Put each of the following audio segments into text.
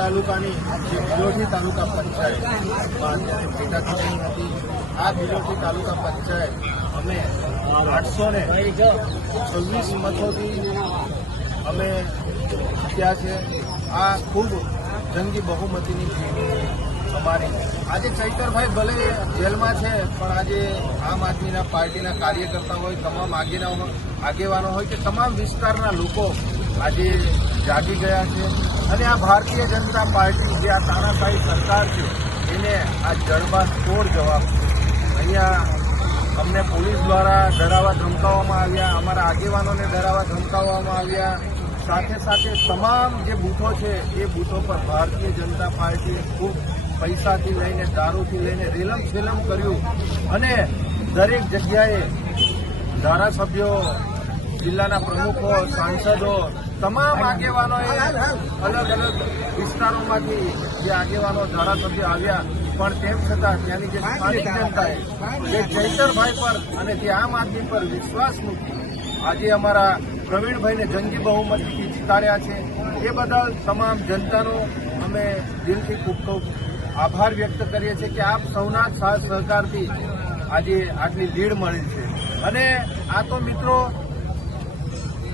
તાલુકાની જે બિલોઠી તાલુકા પંચાયતમાં અત્યારે પેટા ચૂંટણી હતી, આ બિલોઠી તાલુકા પંચાયત અમે 826 મતોથી અમે જીત્યા છે। આ ખૂબ જંગી બહુમતીની જીત અમારી। આજે ચૈતરભાઈ ભલે જેલમાં છે, પણ આજે આમ આદમીના પાર્ટીના કાર્યકર્તા હોય, તમામ આગેવાનો હોય કે તમામ વિસ્તારના લોકો આજે જાગી ગયા છે અને આ ભારતીય જનતા પાર્ટી જે આ તાનાશાહી સરકાર છે એને આ જડબાતોડ જવાબ છે। અહીંયા અમને પોલીસ દ્વારા ડરાવવા ધમકાવવામાં આવ્યા, અમારા આગેવાનોને ડરાવવા ધમકાવવામાં આવ્યા। સાથે સાથે તમામ જે બૂથો છે એ બૂથો પર ભારતીય જનતા પાર્ટીએ ખૂબ પૈસાથી લઈને દારૂથી લઈને રેલમ છેલમ કર્યું અને દરેક જગ્યાએ ધારાસભ્યો, જિલ્લાના પ્રમુખો, સાંસદો, તમામ આગેવાનોએ અલગ અલગ વિસ્તારોમાંથી જે આગેવાનો ધારાસભ્યો આવ્યા, પણ તેમ છતાં ત્યાંની જે સ્થાનિક જનતાએ જે ચૈતરભાઈ પર અને જે આમ આદમી પર વિશ્વાસ મૂકી આજે અમારા પ્રવીણભાઈને જંગી બહુમતીથી જીતાડ્યા છે। એ બદલ તમામ જનતાનો અમે દિલથી ખૂબ ખૂબ આભાર વ્યક્ત કરીએ છીએ કે આપ સૌના સાથ સહકારથી આજે આટલી લીડ મળી છે। અને આ તો મિત્રો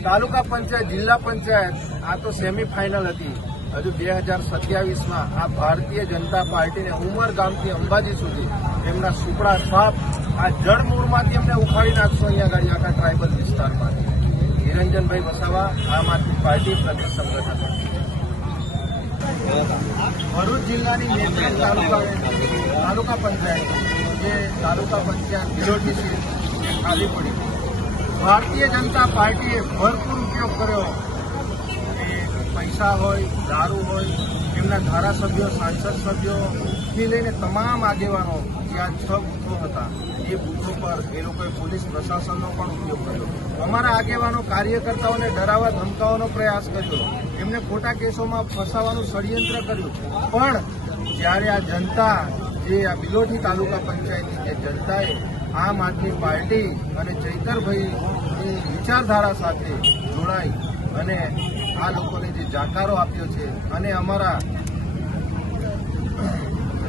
તાલુકા પંચાયત, જિલ્લા પંચાયત આ તો સેમીફાઇનલ હતી। હજુ 2027માં આ ભારતીય જનતા પાર્ટીને ઉમરગામથી અંબાજી સુધી એમના સુપડા સાપ આ જળમૂળમાંથી એમને ઉખાડી નાખશો અહીંયા આગળ આખા ટ્રાઇબલ વિસ્તારમાંથી। નિરંજનભાઈ વસાવા, આમ આદમી પાર્ટી પ્રદેશ સંગઠન। ભરૂચ જિલ્લાની નેત્રંગ તાલુકા પંચાયત જે તાલુકા પંચાયત બિલોઠી છે એ ખાલી પડી। ભારતીય જનતા પાર્ટીએ ભરપૂર ઉપયોગ કર્યો। એ પૈસા હોય, દારૂ હોય, એમના ધારાસભ્યો, સાંસદ સભ્યોથી લઈને તમામ આગેવાનો જે આ 6 બૂથો હતા એ બૂથો પર એ લોકોએ પોલીસ પ્રશાસનનો પણ ઉપયોગ કર્યો। અમારા આગેવાનો, કાર્યકર્તાઓને ડરાવવા ધમકાવવાનો પ્રયાસ કર્યો, એમને ખોટા કેસોમાં ફસાવાનું ષડયંત્ર કર્યું। પણ જ્યારે આ જનતા જે આ બિલોઠી તાલુકા પંચાયતની જે જનતાએ આમ આદમી પાર્ટી અને ચૈતરભાઈની વિચારધારા સાથે જોડાઈ અને આ લોકોને જે જાકારો આપ્યો છે અને અમારા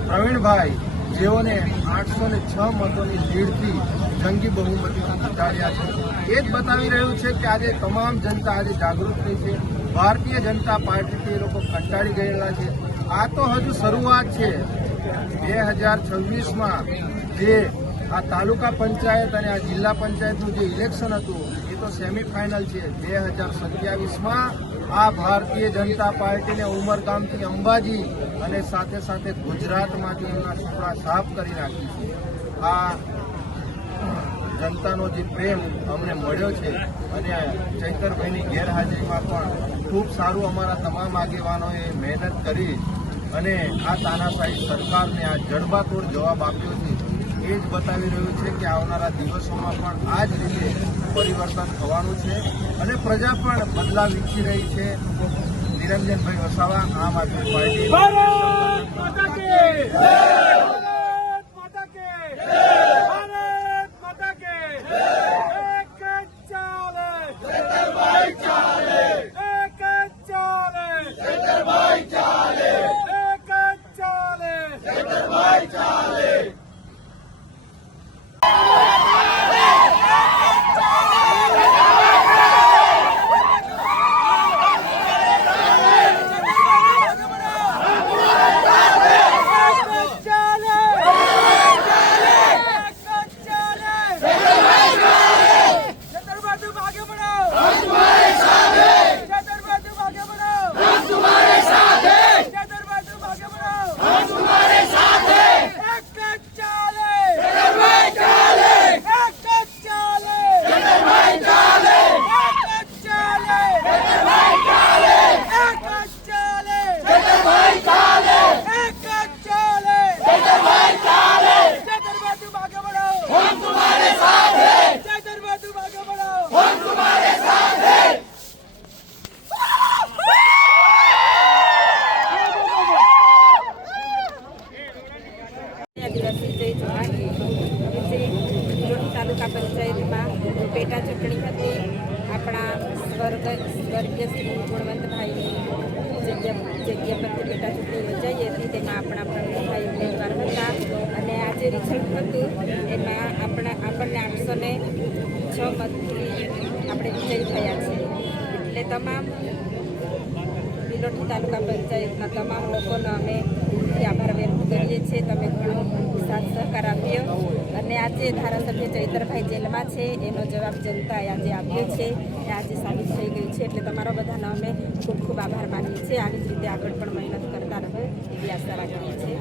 પ્રવીણભાઈ જેઓને 806 મતોની લીડથી જંગી બહુમતીથી જીતાડ્યા છે, એ જ બતાવી રહ્યું છે કે આજે તમામ જનતા આજે જાગૃત થઈ છે। ભારતીય જનતા પાર્ટીથી એ લોકો કંટાળી ગયેલા છે। આ તો હજુ શરૂઆત છે। 2026માં જે આ તાલુકા પંચાયત અને આ જિલ્લા પંચાયતનું જે ઇલેક્શન હતું એ તો સેમીફાઇનલ છે। 2027માં આ ભારતીય જનતા પાર્ટીને ઉમરગામથી અંબાજી અને સાથે સાથે ગુજરાતમાંથી એમના સુપડા સાફ કરી નાખી છે। આ જનતાનો જે પ્રેમ અમને મળ્યો છે અને ચૈતરભાઈની ગેરહાજરીમાં પણ ખૂબ સારું અમારા તમામ આગેવાનોએ મહેનત કરી અને આ તાનાશાહી સરકારને આ જડબાતોડ જવાબ આપ્યો છે। એ જ બતાવી રહ્યું છે કે આવનારા દિવસોમાં પણ આ જ રીતે પરિવર્તન થવાનું છે અને પ્રજા પણ બદલાવ ઈચ્છી રહી છે। નિરંજનભાઈ વસાવા, આમ આદમી પાર્ટી પેટા ચૂંટણી યોજાઈ હતી તેમાં આપણા પ્રવીણભાઈ ઉમેદવાર હતા અને આ જે રિઝલ્ટ હતું એમાં આપણને 806 મતથી આપણે વિજયી થયા છે. એટલે તમામ બિલોઠી તાલુકા પંચાયતના તમામ લોકોનો અમે આભાર વ્યક્ત કરીએ છીએ. તમે ઘણો સાથ સહકાર આપ્યો અને આજે ધારાસભ્ય ચૈતરભાઈ જેલમાં છે એનો જવાબ જનતાએ આજે આપ્યો છે એ આજે સાબિત થઈ ગયું છે. એટલે તમારો બધાનો અમે ખૂબ ખૂબ આભાર માનીએ છીએ. આવી જ રીતે આગળ પણ મહેનત કરતા રહો એવી આશા રાખીએ છીએ.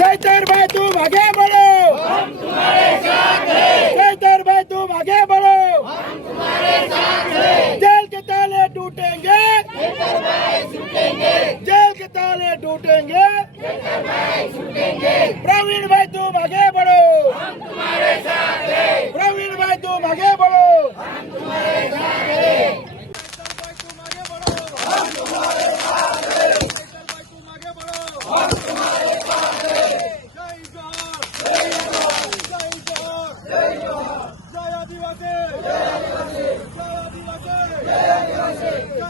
चैतरभाई तुम आगे बढ़ो, हम तुम्हारे साथ हैं। चैतरभाई तुम आगे बढ़ो, हम तुम्हारे साथ हैं। जेल के ताले टूटेंगे, चैतरभाई छूटेंगे। जेल के ताले टूटेंगे, चैतरभाई छूटेंगे। प्रवीण भाई तुम आगे बढ़ो, हम तुम्हारे साथ हैं। प्रवीण भाई तुम आगे बढ़ो, हम तुम्हारे साथ हैं। चैतरभाई तुम आगे बढ़ो, हम तुम्हारे साथ हैं। चैतरभाई तुम आगे बढ़ो, हम तुम्हारे साथ हैं। जय आदिवासी, जय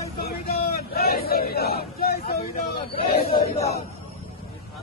संविधान, जय संविधान, जय संविधान, जय संविधान।